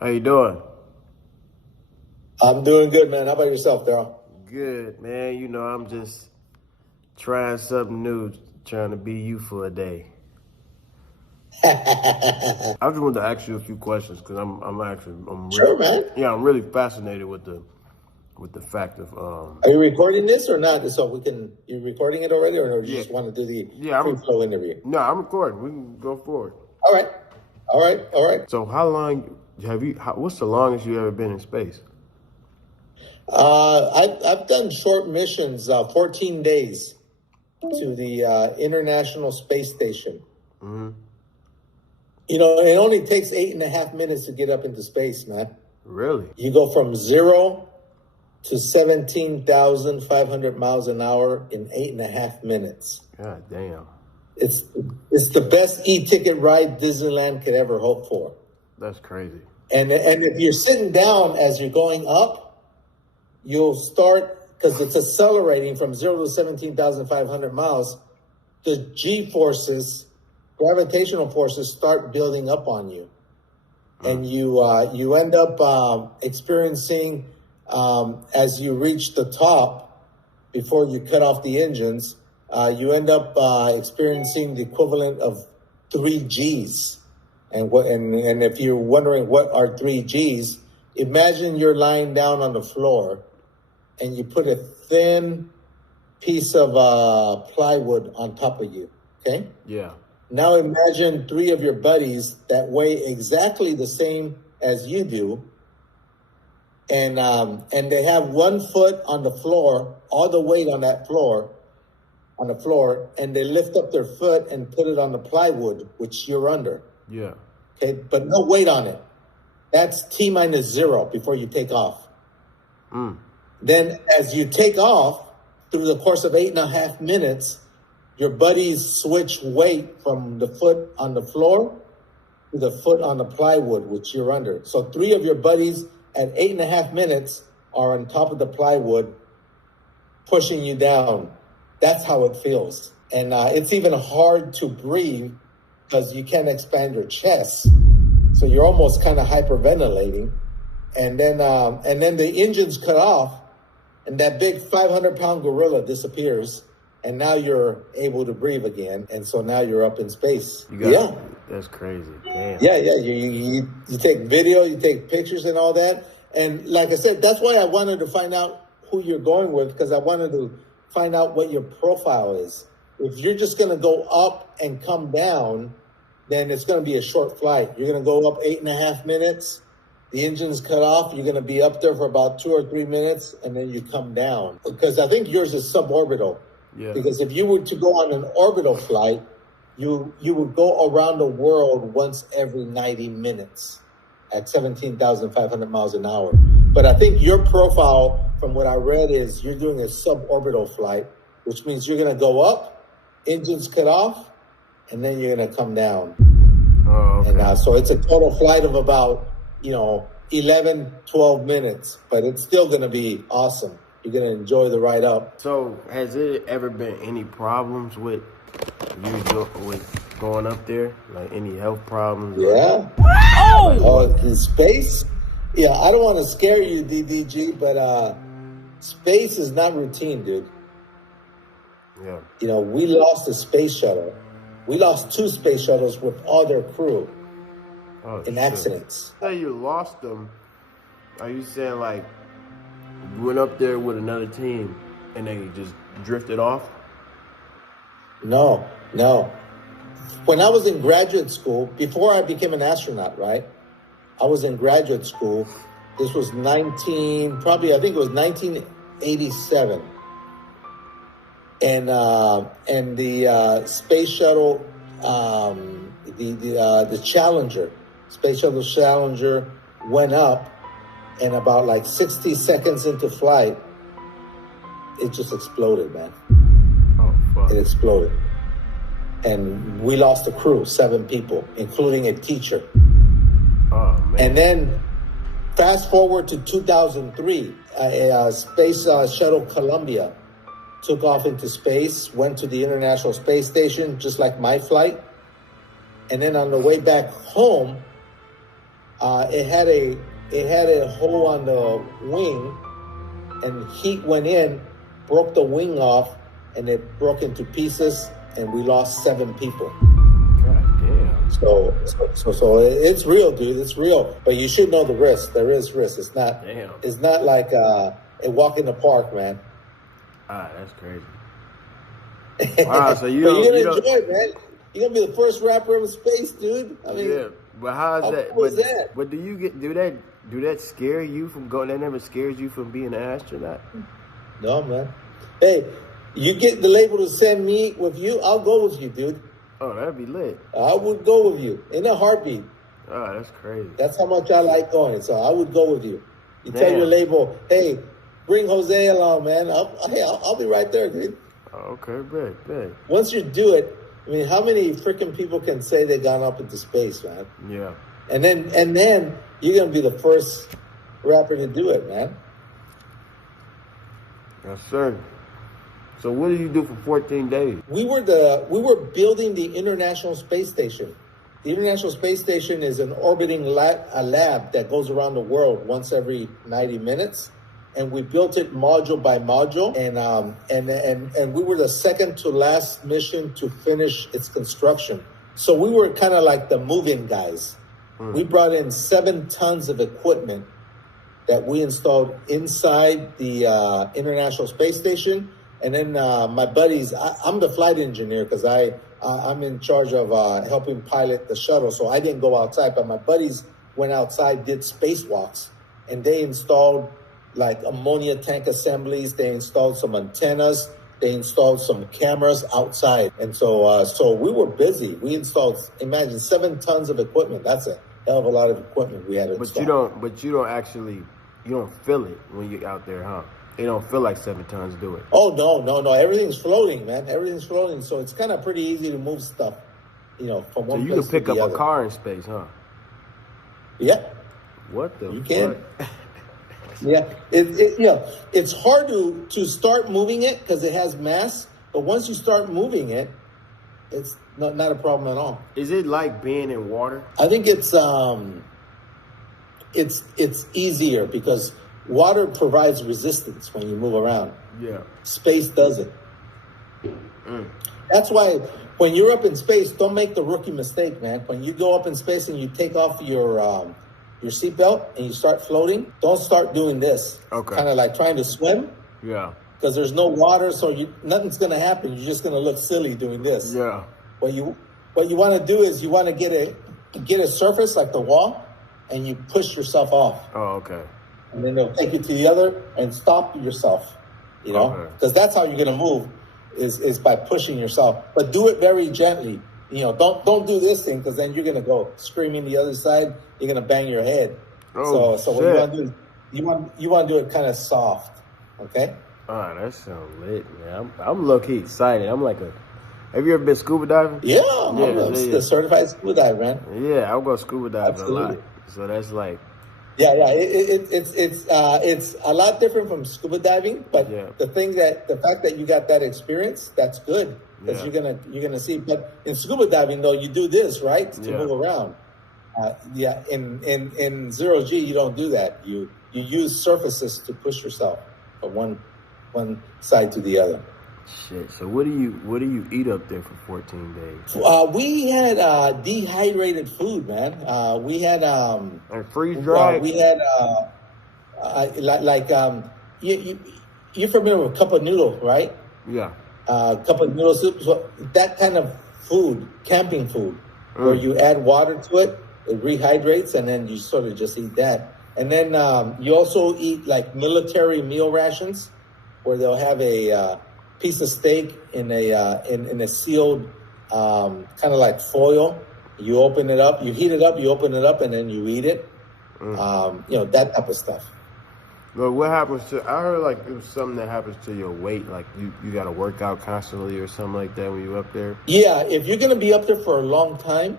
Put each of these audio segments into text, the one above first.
How you doing? I'm doing good, man. How about yourself, Daryl? Good, man. You know, I'm just trying something new, trying to be you for a day. I just wanted to ask you a few questions because I'm really, Sure, man. yeah, I'm really fascinated with the fact of Are you recording this or not? So you recording it already, or you yeah, just want to do the yeah. free flow interview? No, I'm recording. We can go forward. All right, all right, all right. So, how long have you? What's the longest you ever been in space? I've done short missions, 14 days to the International Space Station. Mm-hmm. You know, it only takes 8.5 minutes to get up into space, man. Really? You go from 0 to 17,500 miles an hour in 8.5 minutes. God damn. It's the best e-ticket ride Disneyland could ever hope for. That's crazy. And if you're sitting down as you're going up, you'll start, because it's accelerating from 0 to 17,500 miles, the G-forces, gravitational forces start building up on you. And you end up experiencing, as you reach the top, before you cut off the engines, you end up experiencing the equivalent of 3 Gs. And if you're wondering what are 3 Gs, imagine you're lying down on the floor and you put a thin piece of plywood on top of you, okay? Yeah. Now imagine 3 of your buddies that weigh exactly the same as you do, and they have 1 foot on the floor, all the weight on that floor, on the floor, and they lift up their foot and put it on the plywood, which you're under. Yeah. Okay, but no weight on it. That's T-0 before you take off. Then as you take off, through the course of 8.5 minutes, your buddies switch weight from the foot on the floor to the foot on the plywood, which you're under. So 3 of your buddies at 8.5 minutes are on top of the plywood, pushing you down. That's how it feels. And it's even hard to breathe because you can't expand your chest. So you're almost kind of hyperventilating. And then the engine's cut off, and that big 500-pound gorilla disappears. And now you're able to breathe again, and so now you're up in space. That's crazy. Damn. Yeah. You take video, you take pictures and all that. And like I said, that's why I wanted to find out who you're going with, because I wanted to find out what your profile is. If you're just going to go up and come down, then it's going to be a short flight. You're going to go up 8.5 minutes. The engine's cut off. You're going to be up there for about 2 or 3 minutes, and then you come down. Because I think yours is suborbital. Yeah. Because if you were to go on an orbital flight, you would go around the world once every 90 minutes at 17,500 miles an hour. But I think your profile, from what I read, is you're doing a suborbital flight, which means you're going to go up, engines cut off, and then you're going to come down. Oh, okay. And so it's a total flight of about, 11, 12 minutes, but it's still going to be awesome. You're going to enjoy the ride up. So, has there ever been any problems with going up there? Like any health problems? Yeah. In space? Yeah, I don't want to scare you, DDG, but space is not routine, dude. Yeah. We lost a space shuttle. We lost 2 space shuttles with all their crew in accidents. Say you lost them. Are you saying like you went up there with another team and they just drifted off? No. When I was in graduate school, before I became an astronaut, right? I was in graduate school. This was I think it was 1987. And the space shuttle, the Challenger, Space Shuttle Challenger went up, and about like 60 seconds into flight, it just exploded, man. Oh, fuck. It exploded. And we lost the crew, 7 people, including a teacher. Oh, man. And then fast forward to 2003, a Space Shuttle Columbia took off into space, went to the International Space Station, just like my flight. And then on the way back home, it had a hole on the wing, and heat went in, broke the wing off, and it broke into pieces, and we lost 7 people. God damn. So it's real, dude. It's real. But you should know the risk. There is risk. It's not. Damn. It's not like a walk in the park, man. That's crazy. Wow, so you're gonna enjoy it, man. You're gonna be the first rapper in space, dude. I mean, yeah. But how that? But do that scare you from going? That never scares you from being an astronaut? No, man. Hey, you get the label to send me with you, I'll go with you, dude. Oh, that'd be lit. I would go with you in a heartbeat. Oh, that's crazy. That's how much I like going. So I would go with you. You tell your label, hey, bring Jose along, man. I'll be right there, dude. Oh, okay, good. Once you do it, I mean, how many freaking people can say they gone up into space, man? Yeah. And then you're gonna be the first rapper to do it, man. Yes, sir. So what did you do for 14 days? We were building the International Space Station. The International Space Station is an orbiting lab that goes around the world once every 90 minutes. And we built it module by module, and we were the second to last mission to finish its construction. So we were kind of like the moving guys. We brought in 7 tons of equipment that we installed inside the International Space Station. And then my buddies, I'm the flight engineer because I'm in charge of helping pilot the shuttle. So I didn't go outside, but my buddies went outside, did spacewalks, and they installed like ammonia tank assemblies. They installed some antennas. They installed some cameras outside. And so we were busy. We installed, imagine, 7 tons of equipment. That's a hell of a lot of equipment we had to install. But you don't feel it when you're out there, huh? It don't feel like 7 tons do it. Oh, no. Everything's floating, man. Everything's floating. So it's kind of pretty easy to move stuff, from one place to the other. So you can pick up a car in space, huh? Yeah. What the You can. Yeah. It's hard to start moving it because it has mass. But once you start moving it, it's not a problem at all. Is it like being in water? I think it's easier because water provides resistance when you move around. Yeah. Space doesn't. That's why when you're up in space, don't make the rookie mistake, man. When you go up in space and you take off your seatbelt and you start floating, don't start doing this. Okay. Kind of like trying to swim. Yeah. Because there's no water, so nothing's going to happen. You're just going to look silly doing this. Yeah. What you want to do is you want to get a surface like the wall, and you push yourself off. Oh, okay. And then they'll take you to the other and stop yourself. Because that's how you're going to move is by pushing yourself. But do it very gently. Don't do this thing because then you're going to go screaming the other side. You're going to bang your head. Oh, so what you want to do is you want to do it kind of soft. Okay? Oh, that sounds lit, man. I'm low-key excited. I'm like have you ever been scuba diving? Yeah, I'm a certified scuba diver, man. Yeah, I'll go scuba diving Absolutely. a lot. So that's like... Yeah. It's a lot different from scuba diving, but the fact that you got that experience, that's good because you're gonna see. But in scuba diving, though, you do this right to move around. In 0G, you don't do that. You use surfaces to push yourself from one side to the other. Shit. So what do you eat up there for 14 days? We had dehydrated food, man. We had freeze dried. We had you're familiar with cup of noodle, right? Yeah. Cup of noodle soup. So that kind of food, camping food, where you add water to it, it rehydrates, and then you sort of just eat that. And then you also eat like military meal rations, where they'll have a piece of steak in a sealed kind of like foil. You open it up, you heat it up, you open it up, and then you eat it. That type of stuff. But what happens to? I heard like it was something that happens to your weight, like you got to work out constantly or something like that when you're up there. Yeah, if you're gonna be up there for a long time,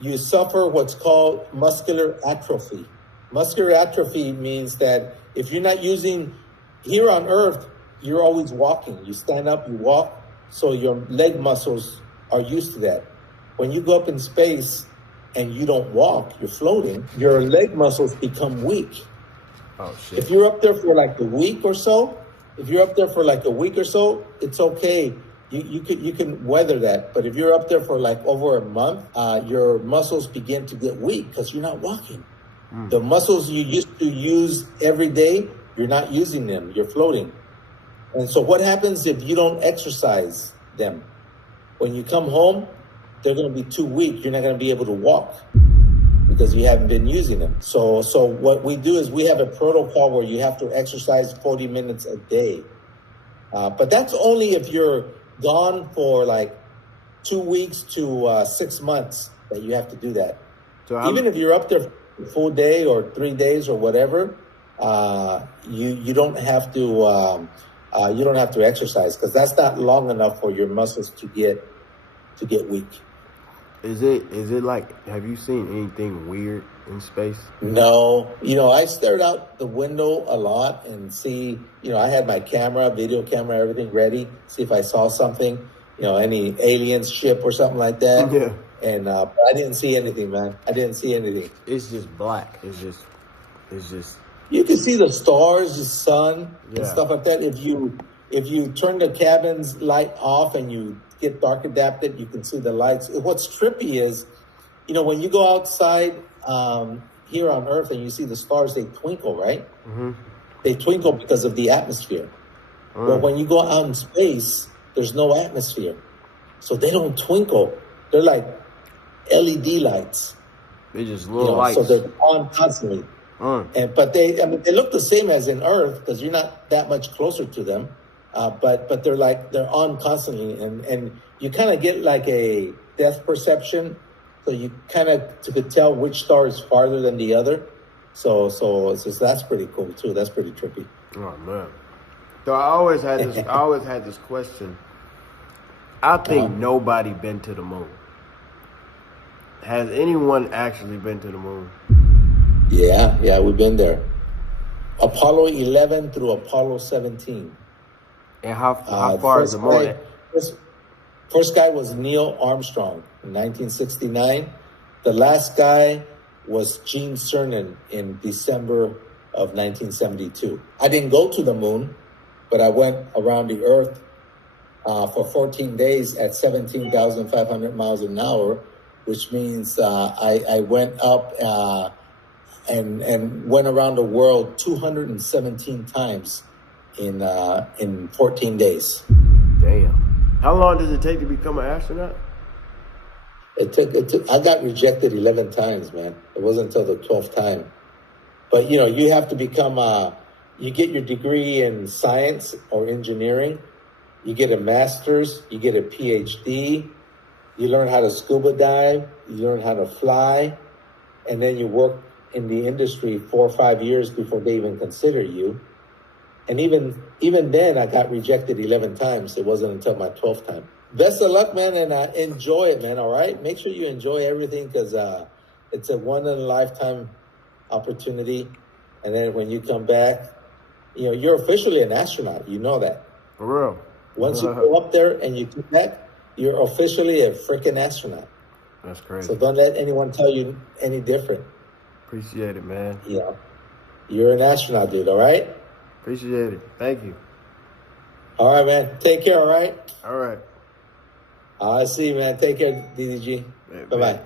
you suffer what's called muscular atrophy. Muscular atrophy means that if you're not using here on Earth, you're always walking. You stand up, you walk, so your leg muscles are used to that. When you go up in space, and you don't walk, you're floating, your leg muscles become weak. Oh, shit. If you're up there for like a week or so, it's okay. You can weather that. But if you're up there for like over a month, your muscles begin to get weak because you're not walking. The muscles you used to use every day, you're not using them. You're floating. And so what happens if you don't exercise them? When you come home, they're going to be too weak. You're not going to be able to walk because you haven't been using them. So what we do is we have a protocol where you have to exercise 40 minutes a day. But that's only if you're gone for like 2 weeks to 6 months that you have to do that. So even if you're up there for a full day or 3 days or whatever, you don't have to exercise because that's not long enough for your muscles to get weak. Is it like, have you seen anything weird in space? No. I stared out the window a lot and see, I had my camera, video camera, everything ready, see if I saw something, any alien ship or something like that. Yeah. And but I didn't see anything, man. I didn't see anything. It's just black. It's just. You can see the stars, the sun, and stuff like that. If you turn the cabin's light off and you get dark adapted, you can see the lights. What's trippy is, when you go outside here on Earth and you see the stars, they twinkle, right? Mm-hmm. They twinkle because of the atmosphere. But when you go out in space, there's no atmosphere. So they don't twinkle. They're like LED lights. They're just little lights. So they're on constantly. But they look the same as in Earth because you're not that much closer to them. But they're on constantly, and you kind of get like a depth perception, so you kind of could tell which star is farther than the other. So that's pretty cool too. That's pretty trippy. Oh man! So I always had this question. I think nobody been to the moon. Has anyone actually been to the moon? Yeah, we've been there. Apollo 11 through Apollo 17. And how far is the moon? First guy was Neil Armstrong in 1969. The last guy was Gene Cernan in December of 1972. I didn't go to the moon, but I went around the Earth for 14 days at 17,500 miles an hour, which means I went up and went around the world 217 times in 14 days. Damn. How long does it take to become an astronaut? It took. I got rejected 11 times, man. It wasn't until the 12th time. But you have to become you get your degree in science or engineering. You get a master's. You get a PhD. You learn how to scuba dive. You learn how to fly, and then you work in the industry 4 or 5 years before they even consider you. And even then, I got rejected 11 times. It wasn't until my 12th time. Best of luck, man, and enjoy it, man, all right? Make sure you enjoy everything because it's a one-in-a-lifetime opportunity. And then when you come back, you're officially an astronaut. You know that. For real. Once you go up there and you come back, you're officially a freaking astronaut. That's crazy. So don't let anyone tell you any different. Appreciate it, man. Yeah. You're an astronaut, dude, all right? Appreciate it. Thank you. All right, man. Take care, all right? All right. I see you, man. Take care, DDG. Yeah, bye-bye.